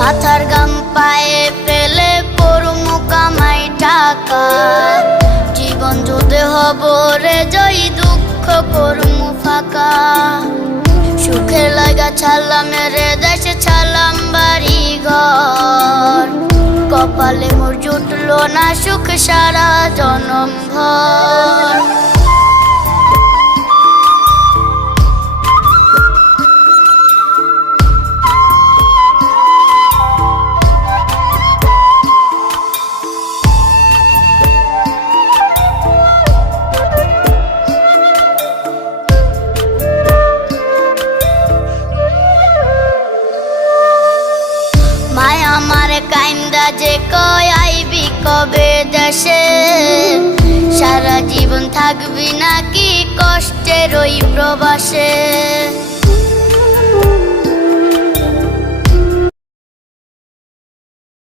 মাথার গাম পায়ে ফেলে পড়মু কামাই টাকা, জীবন যুদ্ধে হব রে জয়ী, দুঃখ করমু ফাঁকা। সুখের লাগা ছাড়লাম রে দেশে, ছাড়লাম বাড়ি ঘর, কপালে মোর জুটলো না সুখ সারা জনম ভর। মায় আমার কাইন্দা যে কয় আইবি কবে দেশে, সারা জীবন থাকবি নাকি কষ্টের ওই প্রবাসে।